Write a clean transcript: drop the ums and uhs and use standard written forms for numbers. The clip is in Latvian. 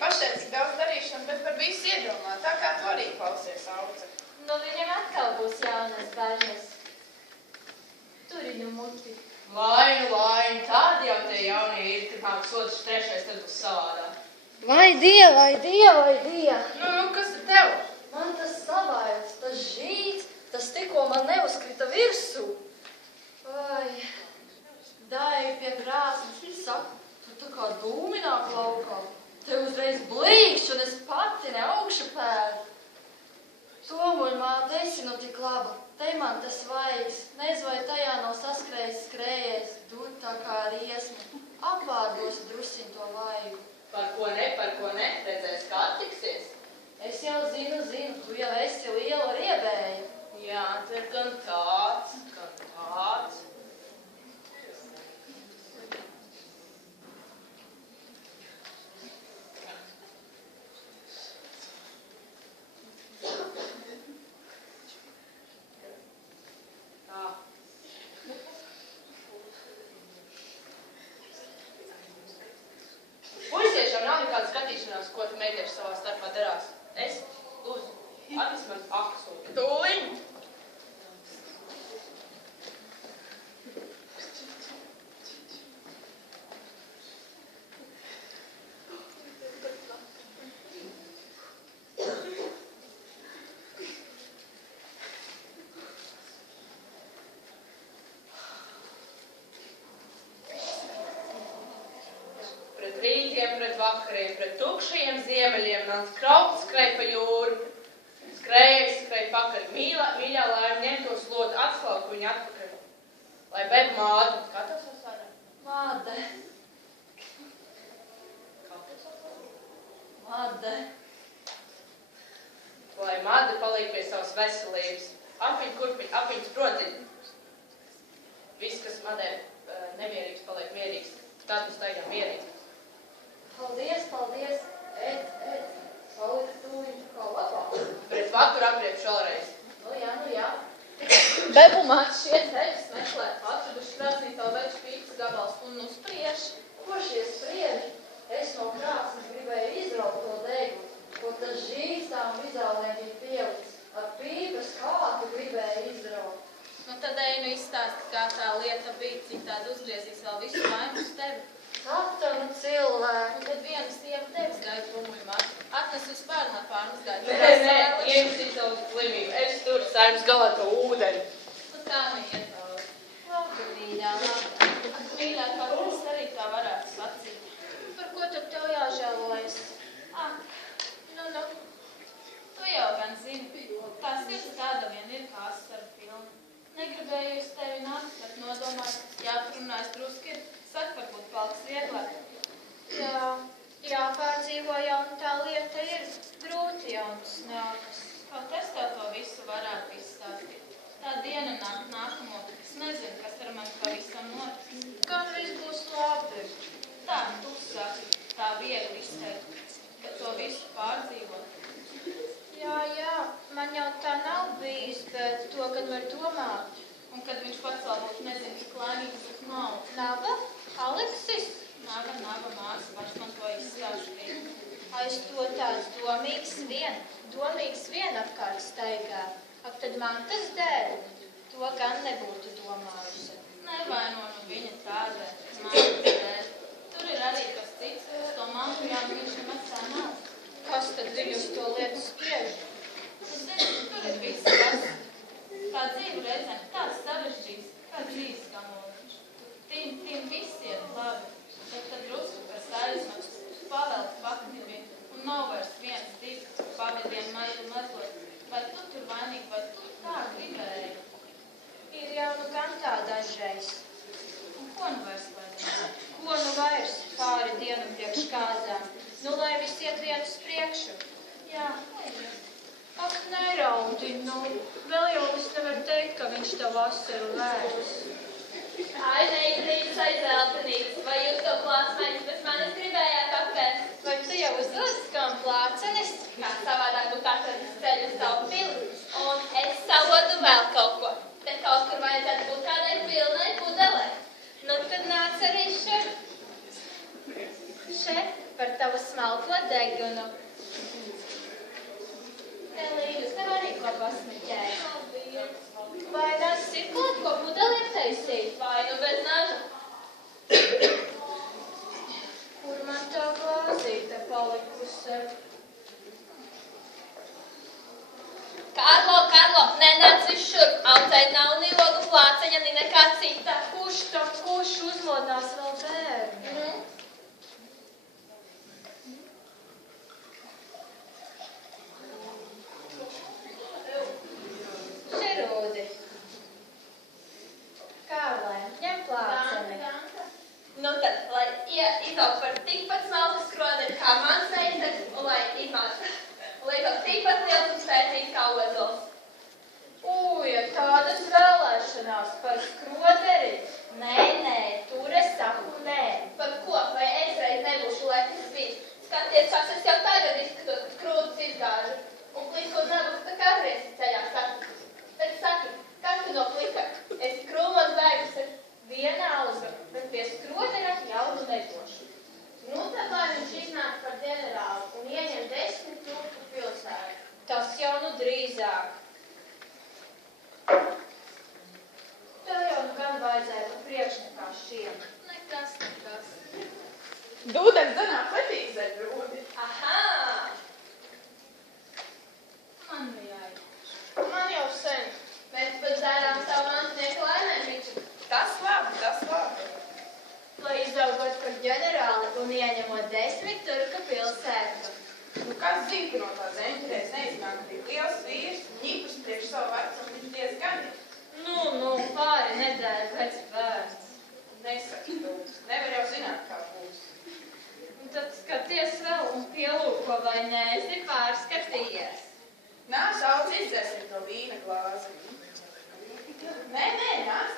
pašai cik daudz darīšanas, bet par visu iedomā, tā kā tu arī klausies, Auce. Nu, viņam atkal būs jaunas bažas. Turiņu muti. Vai, tādi jau tie jaunie ir, kad nāk sodas trešais, tad būs savādāk. Vai Dieva, vai Dieva, vai Dieva. Nu, kas ir tev? Man tas savājums, tas žīts, tas tikko man neuzkrita virsū. Vai, dāju pie grāsnes, saku, tu tā kā dūmināk laukā. Te uzreiz blīkšķi un es pati ne augšu pēdu. Tomuļmāte, esi nu tik laba, te man tas vaigs, nez vai tajā nav saskrējis skrējies, dūt tā kā riesmi, apvārdos drusiņ to vaigu. Par ko ne, redzēs, kā attiksies. Es jau zinu, tu jau esi liela riebēja. Jā, te ir gan tāds. Puisiešām nav nekāda skatīšanās, ko te meitieši savā starpā darās. Es, lūdzu, atnes man aksu. Tūliņ! Pret vakariem, pret tukšajiem ziemeļiem, mans krauts skrēja pa jūru. Skrēja pakaļ. Mīļā laima ņem to slotu, atslauku viņu atpakaļ. Lai bed mādu. Kā tas sasādā? Māde. Kā tas sasādā? Māde. Lai māde paliek pie savas veselības. Apiņ sprodziņ. Viss, kas madē nemierīgs, paliek mierīgs. Tad mums taigā mierīgi. Paldies. Ed. Paldies tūliņ kā labāk. Pret vakuru apriepšu vēlreiz. Nu jā. Bebumāt šie tevis meklē, atraduši krāsnītā veču pīpas gabals un nu spriež. Ko šie sprieži? Es no krāsnes gribēju izraut to degu, ko tas žīts tām izālēm bija pielicis. Ar pīpas kātu gribēju izraut. Nu tad ej nu izstāsti, kā tā lieta bija, cik tāda uzgriezīs vēl visu vaimu uz tevi. Katra nu cilvēku. Un tad viena sieva tevis gaita Tumuļmāt. Atnes uz pārnā pārnes gaita. Nē, iemisīt savu slimību. Es tur saimnes galā to ūdeni. Nu tā neiet tālāk. Labi, mīļā, labi. Mīļā, kā es arī tā varētu sacīt. Par ko tad tev jāžēlojas? Nu. Tu jau gan zini. Tā sirds tāda vien ir kā asaru pilna. Negribēju uz tevi nākt, bet nodomāju, jāatrunājas druski ir. Saka, varbūt paliks vieglāk. Jā, pārdzīvo jau, un tā lieta ir grūti jau un tas nākas. Kaut es tev to visu varētu izstāstīt. Tā diena nākamo, es nezinu, kas ar mani pavisam notiks. Gan viss būs labi. Tā, tu saki, tā viegli izteikt, ka to visu pārdzīvot. Jā, man jau tā nav bijis, bet to, kad var domāt. Un kad viņš pats vēl būtu nezinu, cik laimīgs, bet nav. Nava? Aleksis? Nava māsa, pats man to izstāstīja. Es to tāds domīgs vien apkārt staigā. Ak, tad mantas dēļ, to gan nebūtu domājusi. Nevainoju viņa tādēļ, mantas dēļ. Tur ir arī kas cits, to mantojām viņš nemazā nav. Kas tad viņus to lietu spriež? Tur ir viss, kas. Tā dzīve reizēm tāds sarežģīts, kā dzīves kamoliņš. Tiem visiem labi, bet tad drusku, kas aizmaks, pavelk pakņuvi un nav vairs 1, 2, pavadiem mazot. Vai tu tur vainīgi, vai tu tā gribēji? Ir jau nu gan tā dažreiz. Un ko nu vairs vajadzētu? Ko nu vairs pāri dienu priekš kāzām? Nu, lai viss iet vienas priekšu. Jā, aiziet. Ak, neraundi, nu. Vēl jau es nevaru teikt, ka viņš tev vasaru vērs. Ai, neizrītas aizeltenītes, vai jūs to plācmaiņas bez manis gribējāt apēst? Vai tu jau uzdodas kam plācenes? Kā savādāk būtu atradis ceļu uz savu pili, un es savodu vēl kaut ko. Te kaut kur vajadzētu būt kādai pilnai pudelei. Nu, tad nāc arī šeit. Šeit par tavu smalko degli nu. Elīgas, tev arī ko pasmiķēt. Vai nesis ir kaut ko pudeliem taisīt? Vai nu bez naža? Kur man tā glāzīte palikusi? Karlo, nenāc uz šurp. Audzēt nav ni logu plāceņa, ni nekā cita. Kurš uzmodinās vēl bērnu? Šerūdi. Kārlē, ņem plāceni. Nu tad, lai izaug par tikpat smalku skroderi kā mans meistars, un lai izaug tikpat liels un spēcīgs kā ozols. Uja, tādas vēlēšanās par skroderi? Nē, tur es saku nē. Par ko? Vai es reiz nebūšu lepnis bijis? Skaties, kas es jau tagad izskatot, kad krūtis izgāžu. Un pliku nabagu tā kā griesi ceļā satikus. Bet saki, kas tu no plika? Esi krūmos bēgusi? Vienalga, bet pie skrodera jaudu nedošu. Nu, tad lai viņš iznāk par ģenerāli un ieņem 10 trupu pilsētu. Tas jau nu drīzāk. Tev jau nu gan vajadzētu priekšnekā šiem. Nekas. Dūdens danā patīk zaļrūdi. Aha! Man vajag. Man jau sen. Mēs pat dzērām savu mantinieku laimēm, biču. Tas labi. Lai izaugot par ģenerāli un ieņemot 10 turka pilsētu. Nu, kas zina, ka no tā zeņķerēs neiznāk arī liels vīrs, ņipus priekš savu vecumu, viņš diezgan ir. Nu, pāri nedēļu pēc bērns. Nesaki tu. Nevar jau zināt, kā būs. Un tad skaties vēl un pielūko, vai neesi pārskatījies. Nāc, Alts, izdzersim to vīna glāzi. Nē, nāc,